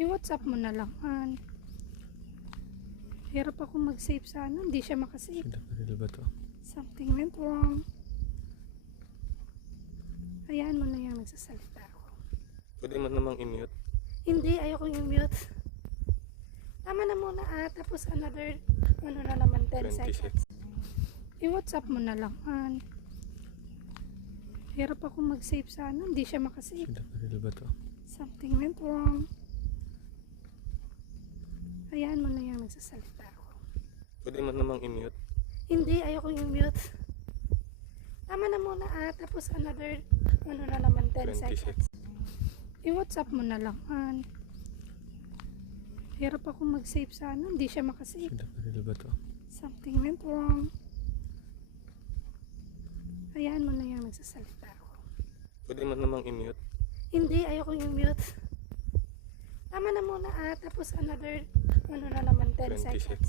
I-WhatsApp mo na lang, Han. Hirap ako mag-save sa ano, hindi siya makasave. Sinaparil ba to? Something went wrong. Hayaan mo na yan, magsasalita ako. Pwede mo namang i-mute. Hindi, ayoko yung mute. Tama na muna tapos another, ano na naman, 10 26. seconds. I-WhatsApp mo na lang, Han. Hirap ako mag-save sa ano, hindi siya makasave. Sinaparil ba to? Something went wrong. Hayaan mo na yan, magsasalita ako. Pwede mo namang i-mute. Hindi, ayoko yung mute. Tama na muna tapos another, ano na naman, 10 26. seconds. I-WhatsApp mo na lang, Han. Hirap ako mag-save sa ano, hindi siya makasave. Sinaparil ba to? Something went wrong. Hayaan mo na yan, magsasalita ako. Pwede mo namang i-mute. Hindi, ayoko yung mute. Tama na muna tapos another, ano na naman, 10 26. seconds.